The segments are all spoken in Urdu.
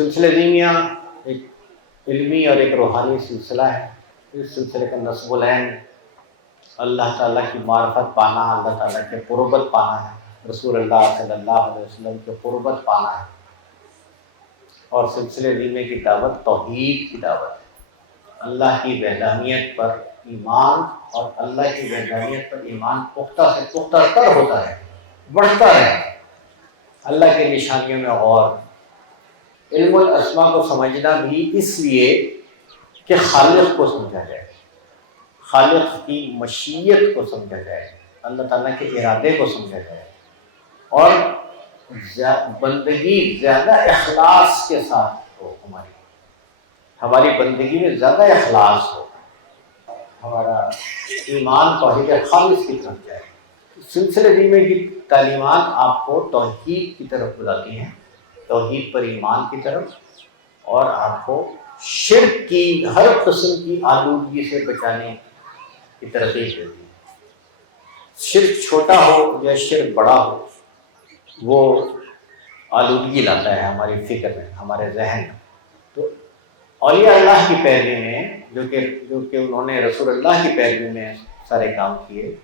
سلسلہ دیمیہ ایک علمی اور ایک روحانی سلسلہ ہے۔ اس سلسلے کا نصب العین اللہ تعالیٰ کی معرفت پانا، اللہ تعالیٰ کے قربت پانا ہے، رسول اللہ صلی اللہ علیہ وسلم کے قربت پانا ہے۔ اور سلسلے دیمیہ کی دعوت توحید کی دعوت ہے، اللہ کی وحدانیت پر ایمان، اور اللہ کی وحدانیت پر ایمان پختہ سے پختہ تر ہوتا ہے، بڑھتا ہے۔ اللہ کے نشانیوں میں غور، علم الاسماء کو سمجھنا بھی اس لیے کہ خالق کو سمجھا جائے، خالق کی مشیت کو سمجھا جائے، اللہ تعالیٰ کے ارادے کو سمجھا جائے، اور بندگی زیادہ اخلاص کے ساتھ ہو، ہماری بندگی میں زیادہ اخلاص ہو، ہمارا ایمان توحید خالص کی طرف جائے۔ سلسلہ دیمیہ کی تعلیمات آپ کو توحید کی طرف بلاتی ہیں، توحید پر ایمان کی طرف، اور آپ کو شرک کی ہر قسم کی آلودگی سے بچانے کی ترغیب دیتی ہے۔ شرک چھوٹا ہو یا شرک بڑا ہو، وہ آلودگی لاتا ہے ہماری فکر میں، ہمارے ذہن میں۔ تو اولیاء اللہ کی پیروی میں جو کہ انہوں نے رسول اللہ کی پیروی میں سارے کام کیے،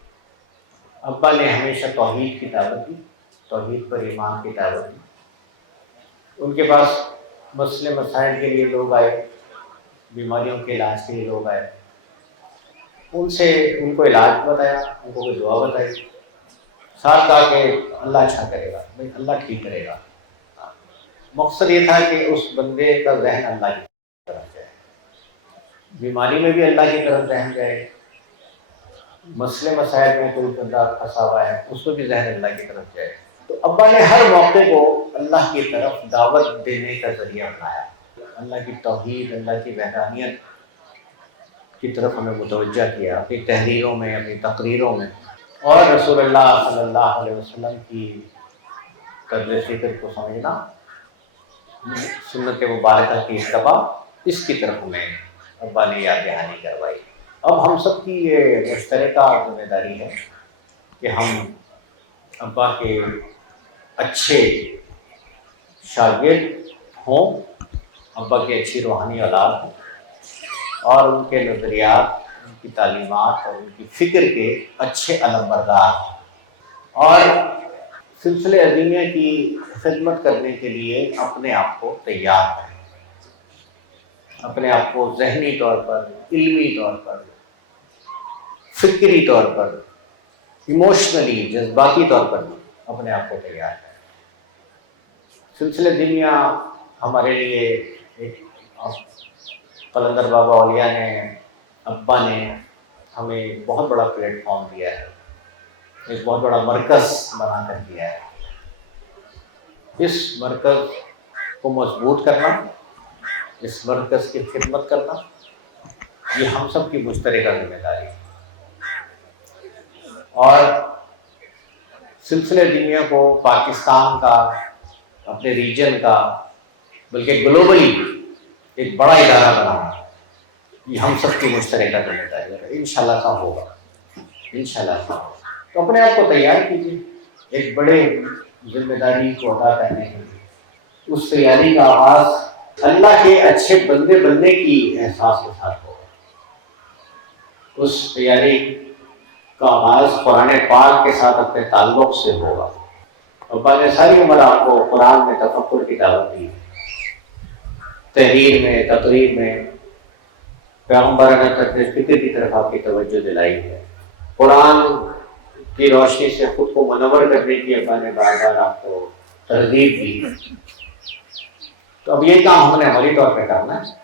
ابا نے ہمیشہ توحید کی دعوت دی، توحید پر ایمان کی دعوت دی۔ ان کے پاس مسئلے مسائل کے لیے لوگ آئے، بیماریوں کے علاج کے لیے لوگ آئے، ان کو علاج بتایا، ان کو کوئی دعا بتائی، ساتھ کہا کہ اللہ اچھا کرے گا، بھائی اللہ ٹھیک کرے گا۔ مقصد یہ تھا کہ اس بندے کا ذہن اللہ کی طرف جائے، بیماری میں بھی اللہ کی طرف ذہن جائے، مسئلے مسائل میں کوئی بندہ پھنسا ہوا ہے اس کو بھی ذہن اللہ کی طرف جائے۔ تو ابا نے ہر موقع کو اللہ کی طرف دعوت دینے کا ذریعہ بنایا، اللہ کی توحید، اللہ کی وحدانیت کی طرف ہمیں متوجہ کیا اپنی تحریروں میں، اپنی تقریروں میں، اور رسول اللہ صلی اللہ علیہ وسلم کی طرز فکر کو سمجھنا، سنت مبارکہ کی اتباع، اس کی طرف ہمیں ابا نے یاد دہانی کروائی۔ اب ہم سب کی یہ مشترکہ ذمہ داری ہے کہ ہم ابا کے اچھے شاگرد ہوں، ابا کی اچھی روحانی اولاد ہوں، اور ان کے نظریات، ان کی تعلیمات اور ان کی فکر کے اچھے علم بردار ہوں، اور سلسلہ دیمیہ کی خدمت کرنے کے لیے اپنے آپ کو تیار کریں، اپنے آپ کو ذہنی طور پر، علمی طور پر، فکری طور پر، ایموشنلی، جذباتی طور پر اپنے آپ کو تیار کریں۔ سلسلہ دیمیہ ہمارے لیے ایک قلندر بابا اولیاء نے، ابا نے ہمیں بہت بڑا پلیٹ فارم دیا ہے، ایک بہت بڑا مرکز بنا کر دیا ہے۔ اس مرکز کو مضبوط کرنا، اس مرکز کی خدمت کرنا، یہ ہم سب کی مشترکہ ذمہ داری ہے۔ اور سلسلہ دیمیہ کو پاکستان کا، اپنے ریجن کا، بلکہ گلوبلی ایک بڑا ادارہ بنانا، یہ ہم سب کی مشترکہ ذمہ داری ہے۔ انشاءاللہ کا ہوگا، انشاءاللہ کا ہوگا۔ تو اپنے آپ کو تیار کیجیے ایک بڑے ذمہ داری کو ادا کرنے کے لیے۔ اس تیاری کا آغاز اللہ کے اچھے بندے بننے کی احساس کے ساتھ ہوگا۔ اس تیاری کا آغاز قرآن پاک کے ساتھ اپنے تعلق سے ہوگا۔ ابا نے ساری عمر آپ کو قرآن میں تفکر کی دعوت دی، تحریر میں، تقریر میں پیغمبرانہ طرز فکر کی طرف آپ کی توجہ دلائی ہے، قرآن کی روشنی سے خود کو منور کرنے کی ابا نے بار بار آپ کو ترغیب دی۔ تو اب یہ کام ہم نے عملی طور پہ کرنا ہے۔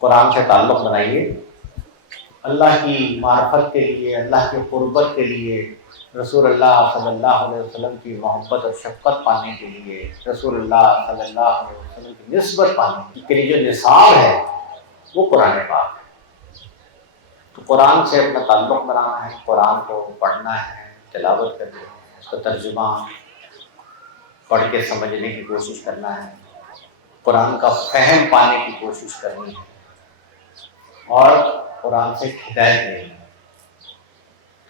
قرآن سے تعلق بنائیے، اللہ کی معرفت کے لیے، اللہ کے قربت کے لیے، رسول اللہ صلی اللہ علیہ وسلم کی محبت اور شفقت پانے کے لیے، رسول اللہ صلی اللہ علیہ وسلم کی نسبت پانے کے لیے جو نصاب ہے وہ قرآن پاک ہے۔ تو قرآن سے اپنا تعلق بنانا ہے، قرآن کو پڑھنا ہے، تلاوت کرنی ہے، اس کا ترجمہ پڑھ کے سمجھنے کی کوشش کرنا ہے، قرآن کا فہم پانے کی کوشش کرنی ہے، اور قرآن سے ہدایت لینی ہے۔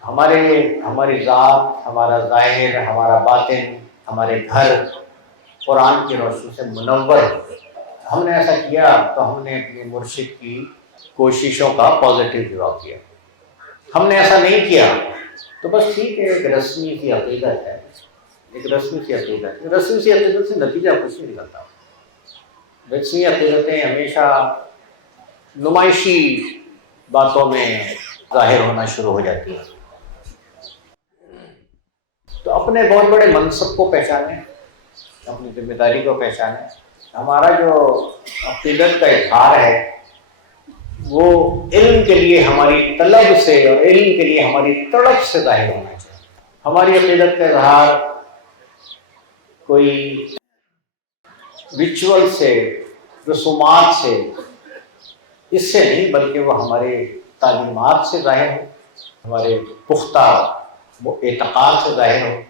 ہماری ذات، ہمارا ظاہر، ہمارا باطن، ہمارے گھر قرآن کی روشنی سے منور ہو۔ ہم نے ایسا کیا تو ہم نے اپنے مرشد کی کوششوں کا پازیٹیو جواب دیا. ہم نے ایسا نہیں کیا تو بس ٹھیک ہے، ایک رسمی سی عقیدت ہے، ایک رسمی سی عقیدت. رسمی سی عقیدت سے نتیجہ کچھ نہیں نکلتا. رسمی عقیدتیں ہمیشہ نمائشی باتوں میں ظاہر ہونا شروع ہو جاتی ہیں. تو اپنے بہت بڑے منصب کو پہچانیں، اپنی ذمہ داری کو پہچانیں. ہمارا جو عقیدت کا اظہار ہے وہ علم کے لیے ہماری طلب سے اور علم کے لیے ہماری تڑپ سے ظاہر ہونا چاہیے. ہماری عقیدت کا اظہار کوئی ریچول سے، رسومات سے، اس سے نہیں، بلکہ وہ ہمارے تعلیمات سے ظاہر ہو، ہمارے پختہ اعتقاد سے ظاہر ہو.